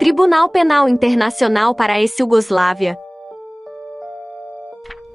Tribunal Penal Internacional para a ex-Iugoslávia.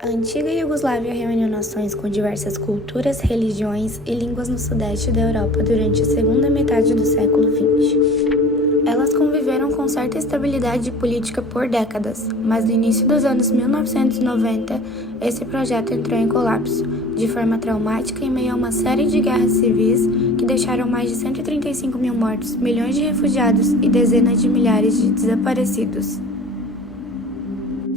A antiga Iugoslávia reuniu nações com diversas culturas, religiões e línguas no sudeste da Europa durante a segunda metade do século XX. Elas conviveram com certa estabilidade política por décadas, mas no início dos anos 1990, esse projeto entrou em colapso, de forma traumática em meio a uma série de guerras civis que deixaram mais de 135 mil mortos, milhões de refugiados e dezenas de milhares de desaparecidos.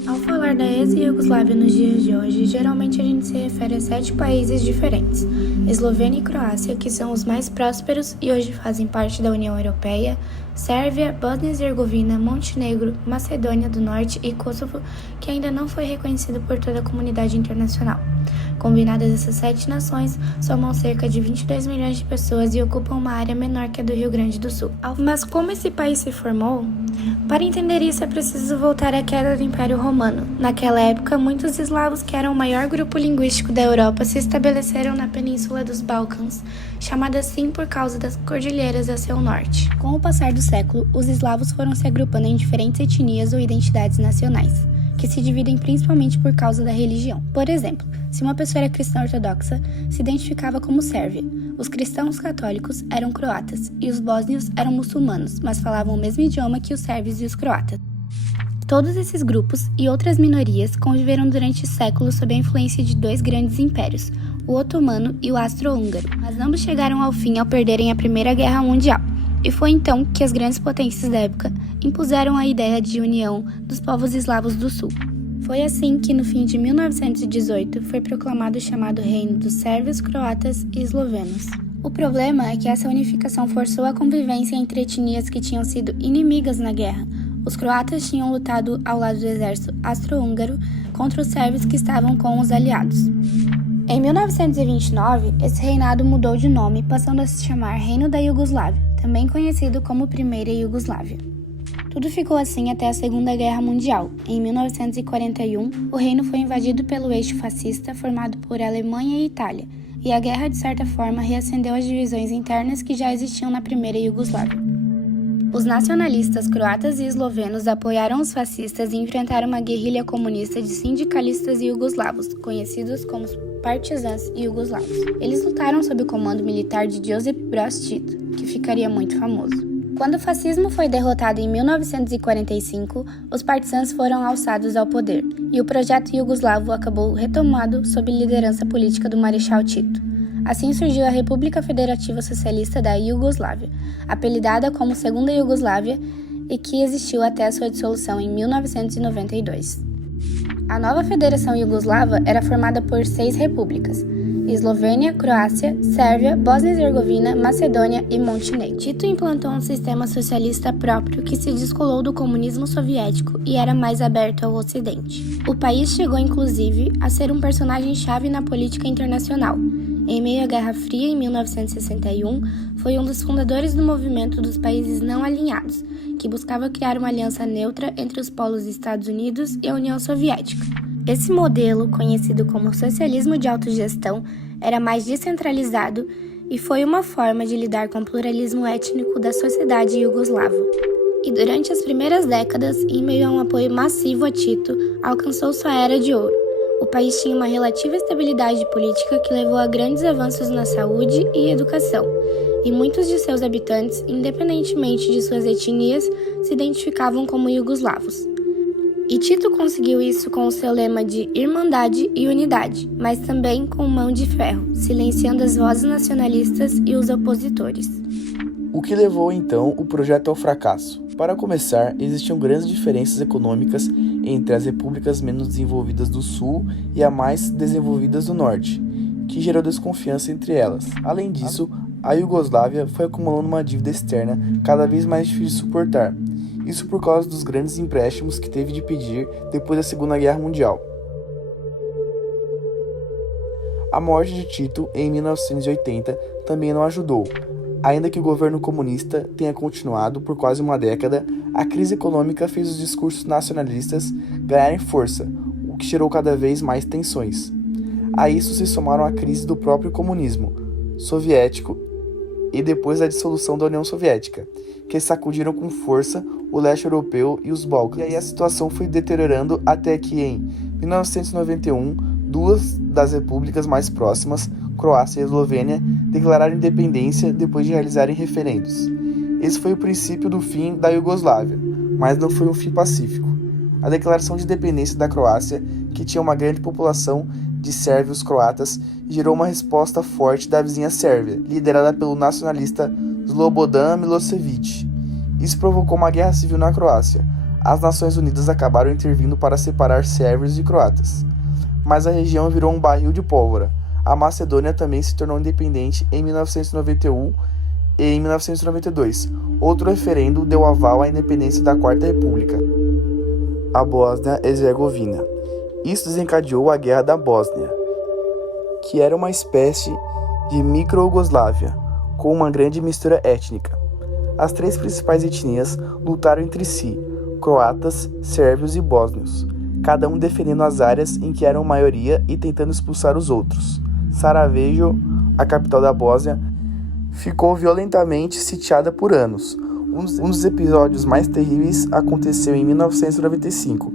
Ao falar da ex-Iugoslávia nos dias de hoje, geralmente a gente se refere a 7 países diferentes: Eslovênia e Croácia, que são os mais prósperos e hoje fazem parte da União Europeia, Sérvia, Bósnia e Herzegovina, Montenegro, Macedônia do Norte e Kosovo, que ainda não foi reconhecido por toda a comunidade internacional. Combinadas, essas 7 nações somam cerca de 22 milhões de pessoas e ocupam uma área menor que a do Rio Grande do Sul. Mas como esse país se formou? Para entender isso, é preciso voltar à queda do Império Romano. Naquela época, muitos eslavos, que eram o maior grupo linguístico da Europa, se estabeleceram na Península dos Balcãs, chamada assim por causa das cordilheiras a seu norte. Com o passar do século, os eslavos foram se agrupando em diferentes etnias ou identidades nacionais, que se dividem principalmente por causa da religião. Por exemplo, se uma pessoa era cristã ortodoxa, se identificava como sérvia. Os cristãos católicos eram croatas e os bósnios eram muçulmanos, mas falavam o mesmo idioma que os sérvios e os croatas. Todos esses grupos e outras minorias conviveram durante séculos sob a influência de 2 grandes impérios, o otomano e o austro-húngaro, mas ambos chegaram ao fim ao perderem a Primeira Guerra Mundial. E foi então que as grandes potências da época impuseram a ideia de união dos povos eslavos do Sul. Foi assim que, no fim de 1918, foi proclamado o chamado Reino dos Sérvios, Croatas e Eslovenos. O problema é que essa unificação forçou a convivência entre etnias que tinham sido inimigas na guerra. Os croatas tinham lutado ao lado do exército austro-húngaro contra os sérvios que estavam com os aliados. Em 1929, esse reinado mudou de nome, passando a se chamar Reino da Iugoslávia, também conhecido como Primeira Iugoslávia. Tudo ficou assim até a Segunda Guerra Mundial. Em 1941, o reino foi invadido pelo eixo fascista formado por Alemanha e Itália, e a guerra, de certa forma, reacendeu as divisões internas que já existiam na Primeira Iugoslávia. Os nacionalistas croatas e eslovenos apoiaram os fascistas e enfrentaram uma guerrilha comunista de sindicalistas iugoslavos, conhecidos como os partisãs iugoslavos. Eles lutaram sob o comando militar de Josip Broz Tito, que ficaria muito famoso. Quando o fascismo foi derrotado em 1945, os partisãs foram alçados ao poder, e o projeto iugoslavo acabou retomado sob liderança política do Marechal Tito. Assim surgiu a República Federativa Socialista da Iugoslávia, apelidada como Segunda Iugoslávia e que existiu até a sua dissolução em 1992. A nova Federação Iugoslava era formada por 6 repúblicas: Eslovênia, Croácia, Sérvia, Bósnia e Herzegovina, Macedônia e Montenegro. Tito implantou um sistema socialista próprio que se descolou do comunismo soviético e era mais aberto ao Ocidente. O país chegou, inclusive, a ser um personagem-chave na política internacional. Em meio à Guerra Fria, em 1961, foi um dos fundadores do movimento dos países não alinhados, que buscava criar uma aliança neutra entre os polos Estados Unidos e a União Soviética. Esse modelo, conhecido como socialismo de autogestão, era mais descentralizado e foi uma forma de lidar com o pluralismo étnico da sociedade iugoslava. E durante as primeiras décadas, em meio a um apoio massivo a Tito, alcançou sua era de ouro. O país tinha uma relativa estabilidade política que levou a grandes avanços na saúde e educação, e muitos de seus habitantes, independentemente de suas etnias, se identificavam como iugoslavos. E Tito conseguiu isso com o seu lema de irmandade e unidade, mas também com mão de ferro, silenciando as vozes nacionalistas e os opositores. O que levou então o projeto ao fracasso? Para começar, existiam grandes diferenças econômicas entre as repúblicas menos desenvolvidas do Sul e as mais desenvolvidas do Norte, que gerou desconfiança entre elas. Além disso, a Iugoslávia foi acumulando uma dívida externa cada vez mais difícil de suportar, isso por causa dos grandes empréstimos que teve de pedir depois da Segunda Guerra Mundial. A morte de Tito em 1980 também não ajudou. Ainda que o governo comunista tenha continuado por quase uma década, a crise econômica fez os discursos nacionalistas ganharem força, o que gerou cada vez mais tensões. A isso se somaram a crise do próprio comunismo soviético e depois da dissolução da União Soviética, que sacudiram com força o leste europeu e os Balcãs. E aí a situação foi deteriorando até que em 1991, duas das repúblicas mais próximas, Croácia e Eslovênia, declararam independência depois de realizarem referendos. Esse foi o princípio do fim da Iugoslávia, mas não foi um fim pacífico. A declaração de independência da Croácia, que tinha uma grande população de sérvios croatas, gerou uma resposta forte da vizinha Sérvia, liderada pelo nacionalista Slobodan Milošević. Isso provocou uma guerra civil na Croácia. As Nações Unidas acabaram intervindo para separar sérvios e croatas. Mas a região virou um barril de pólvora. A Macedônia também se tornou independente em 1991 e em 1992. Outro referendo deu aval à independência da Quarta República, a Bósnia-Herzegovina. Isso desencadeou a Guerra da Bósnia, que era uma espécie de micro-Iugoslávia, com uma grande mistura étnica. As três principais etnias lutaram entre si, croatas, sérvios e bósnios, cada um defendendo as áreas em que eram maioria e tentando expulsar os outros. Sarajevo, a capital da Bósnia, ficou violentamente sitiada por anos. Um dos episódios mais terríveis aconteceu em 1995,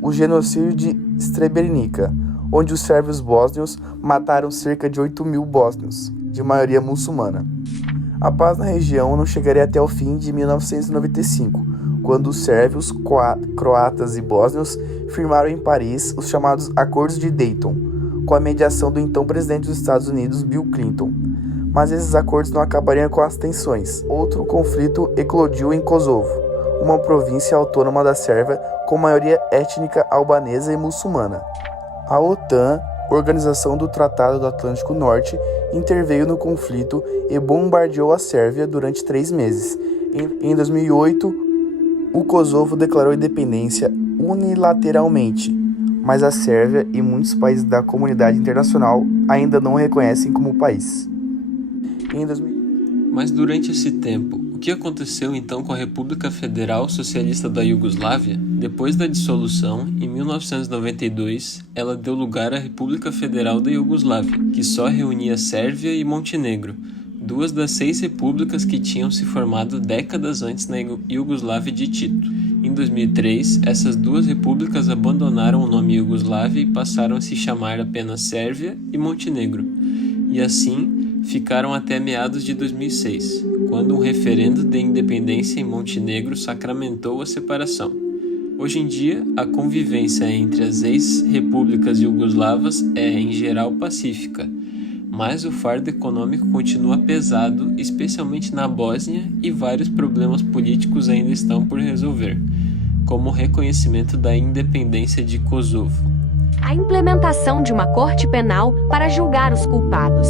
o genocídio de Srebrenica, onde os sérvios bósnios mataram cerca de 8.000 bósnios, de maioria muçulmana. A paz na região não chegaria até o fim de 1995, quando os sérvios, croatas e bósnios firmaram em Paris os chamados Acordos de Dayton, com a mediação do então presidente dos Estados Unidos, Bill Clinton. Mas esses acordos não acabariam com as tensões. Outro conflito eclodiu em Kosovo, uma província autônoma da Sérvia com maioria étnica albanesa e muçulmana. A OTAN, Organização do Tratado do Atlântico Norte, interveio no conflito e bombardeou a Sérvia durante 3 meses. Em 2008, o Kosovo declarou independência unilateralmente, mas a Sérvia e muitos países da comunidade internacional ainda não o reconhecem como país. Mas durante esse tempo, o que aconteceu então com a República Federal Socialista da Iugoslávia? Depois da dissolução, em 1992, ela deu lugar à República Federal da Iugoslávia, que só reunia Sérvia e Montenegro, duas das 6 repúblicas que tinham se formado décadas antes na Iugoslávia de Tito. Em 2003, essas duas repúblicas abandonaram o nome Iugoslávia e passaram a se chamar apenas Sérvia e Montenegro. E assim, ficaram até meados de 2006, quando um referendo de independência em Montenegro sacramentou a separação. Hoje em dia, a convivência entre as ex-repúblicas iugoslavas é, em geral, pacífica, mas o fardo econômico continua pesado, especialmente na Bósnia, e vários problemas políticos ainda estão por resolver, como o reconhecimento da independência de Kosovo. A implementação de uma corte penal para julgar os culpados.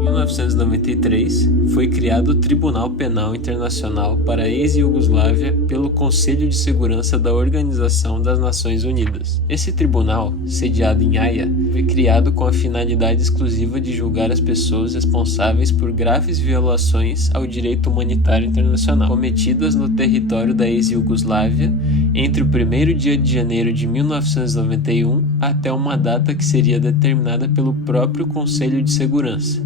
Em 1993, foi criado o Tribunal Penal Internacional para a ex-Iugoslávia pelo Conselho de Segurança da Organização das Nações Unidas. Esse tribunal, sediado em Haia, foi criado com a finalidade exclusiva de julgar as pessoas responsáveis por graves violações ao direito humanitário internacional, cometidas no território da ex-Iugoslávia entre o 1º dia de janeiro de 1991 até uma data que seria determinada pelo próprio Conselho de Segurança,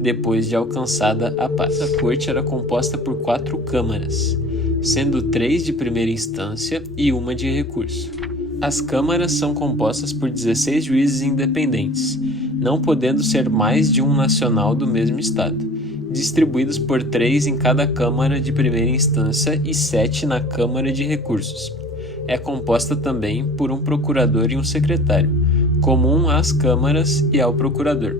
depois de alcançada a paz. A corte era composta por 4 câmaras, sendo 3 de primeira instância e 1 de recurso. As câmaras são compostas por 16 juízes independentes, não podendo ser mais de um nacional do mesmo estado, distribuídos por 3 em cada câmara de primeira instância e 7 na câmara de recursos. É composta também por um procurador e um secretário, comum às câmaras e ao procurador.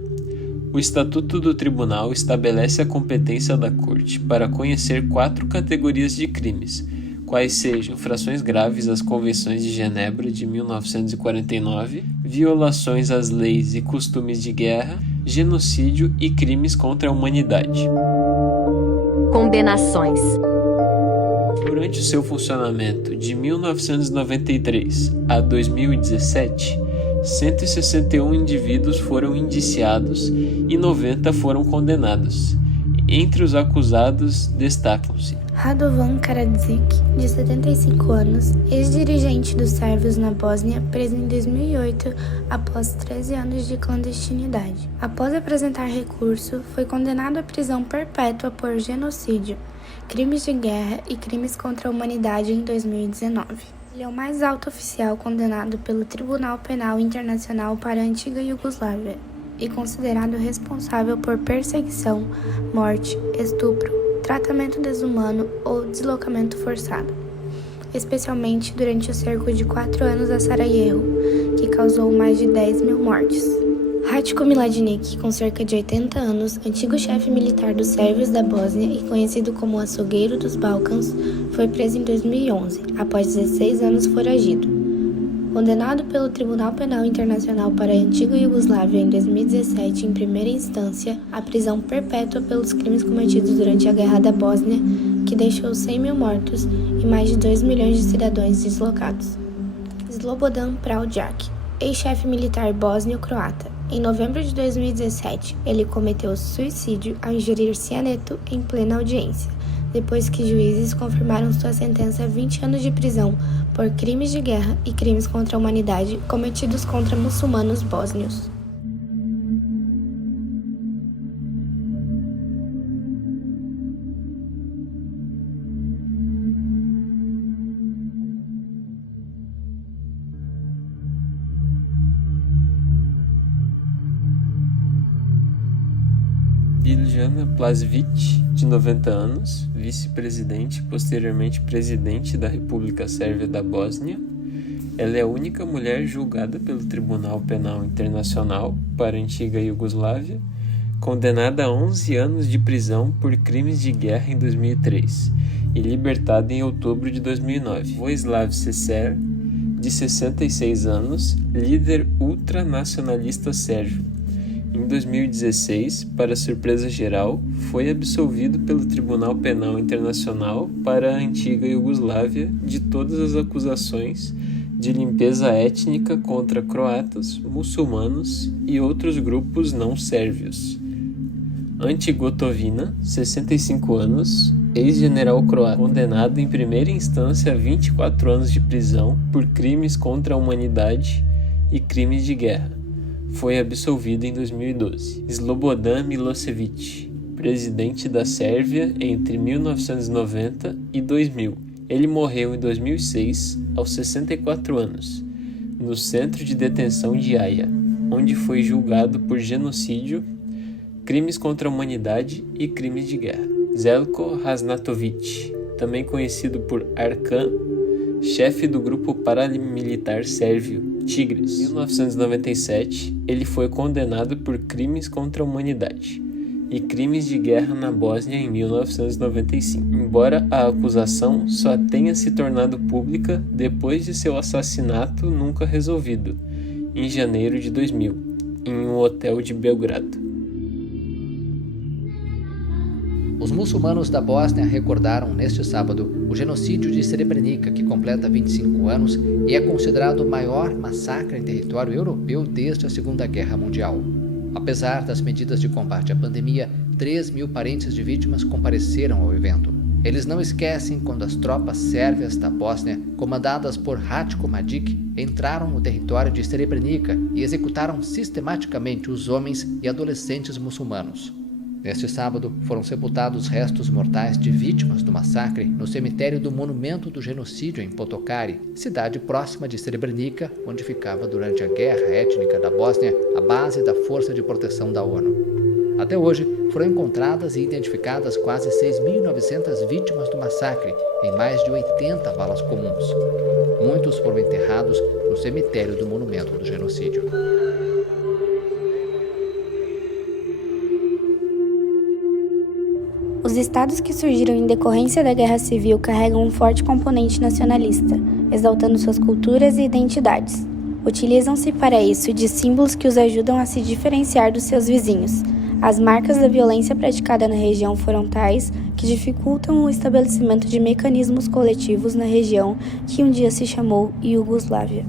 O Estatuto do Tribunal estabelece a competência da Corte para conhecer 4 categorias de crimes, quais sejam infrações graves às Convenções de Genebra de 1949, violações às leis e costumes de guerra, genocídio e crimes contra a humanidade. Condenações. Durante o seu funcionamento de 1993 a 2017, 161 indivíduos foram indiciados e 90 foram condenados. Entre os acusados destacam-se Radovan Karadzic, de 75 anos, ex-dirigente dos sérvios na Bósnia, preso em 2008 após 13 anos de clandestinidade. Após apresentar recurso, foi condenado à prisão perpétua por genocídio, crimes de guerra e crimes contra a humanidade em 2019. Ele é o mais alto oficial condenado pelo Tribunal Penal Internacional para a antiga Iugoslávia e considerado responsável por perseguição, morte, estupro, tratamento desumano ou deslocamento forçado, especialmente durante o cerco de 4 anos a Sarajevo, que causou mais de 10 mil mortes. Ratko Mladić, com cerca de 80 anos, antigo chefe militar dos sérvios da Bósnia e conhecido como açougueiro dos Balcãs, foi preso em 2011, após 16 anos foragido. Condenado pelo Tribunal Penal Internacional para a antiga Iugoslávia em 2017 em primeira instância à prisão perpétua pelos crimes cometidos durante a Guerra da Bósnia, que deixou 100 mil mortos e mais de 2 milhões de cidadãos deslocados. Slobodan Praljak, ex-chefe militar bósnio-croata. Em novembro de 2017, ele cometeu suicídio ao ingerir cianeto em plena audiência, depois que juízes confirmaram sua sentença a 20 anos de prisão por crimes de guerra e crimes contra a humanidade cometidos contra muçulmanos bósnios. Biljana Plavšić, de 90 anos, vice-presidente e posteriormente presidente da República Sérvia da Bósnia. Ela é a única mulher julgada pelo Tribunal Penal Internacional para a antiga Iugoslávia, condenada a 11 anos de prisão por crimes de guerra em 2003 e libertada em outubro de 2009. Vojislav Šešelj, de 66 anos, líder ultranacionalista sérvio. Em 2016, para surpresa geral, foi absolvido pelo Tribunal Penal Internacional para a antiga Iugoslávia de todas as acusações de limpeza étnica contra croatas, muçulmanos e outros grupos não sérvios. Ante Gotovina, 65 anos, ex-general croata, condenado em primeira instância a 24 anos de prisão por crimes contra a humanidade e crimes de guerra. Foi absolvido em 2012. Slobodan Milošević, presidente da Sérvia entre 1990 e 2000. Ele morreu em 2006, aos 64 anos, no centro de detenção de Haia, onde foi julgado por genocídio, crimes contra a humanidade e crimes de guerra. Željko Ražnatović, também conhecido por Arkan, chefe do grupo paramilitar sérvio Tigris. Em 1997, ele foi condenado por crimes contra a humanidade e crimes de guerra na Bósnia em 1995, embora a acusação só tenha se tornado pública depois de seu assassinato nunca resolvido, em janeiro de 2000, em um hotel de Belgrado. Os muçulmanos da Bósnia recordaram neste sábado o genocídio de Srebrenica, que completa 25 anos e é considerado o maior massacre em território europeu desde a Segunda Guerra Mundial. Apesar das medidas de combate à pandemia, 3 mil parentes de vítimas compareceram ao evento. Eles não esquecem quando as tropas sérvias da Bósnia, comandadas por Ratko Mladić, entraram no território de Srebrenica e executaram sistematicamente os homens e adolescentes muçulmanos. Neste sábado, foram sepultados restos mortais de vítimas do massacre no cemitério do Monumento do Genocídio em Potocari, cidade próxima de Srebrenica, onde ficava durante a guerra étnica da Bósnia a base da Força de Proteção da ONU. Até hoje, foram encontradas e identificadas quase 6.900 vítimas do massacre, em mais de 80 balas comuns. Muitos foram enterrados no cemitério do Monumento do Genocídio. Os estados que surgiram em decorrência da Guerra Civil carregam um forte componente nacionalista, exaltando suas culturas e identidades. Utilizam-se para isso de símbolos que os ajudam a se diferenciar dos seus vizinhos. As marcas da violência praticada na região foram tais que dificultam o estabelecimento de mecanismos coletivos na região que um dia se chamou Iugoslávia.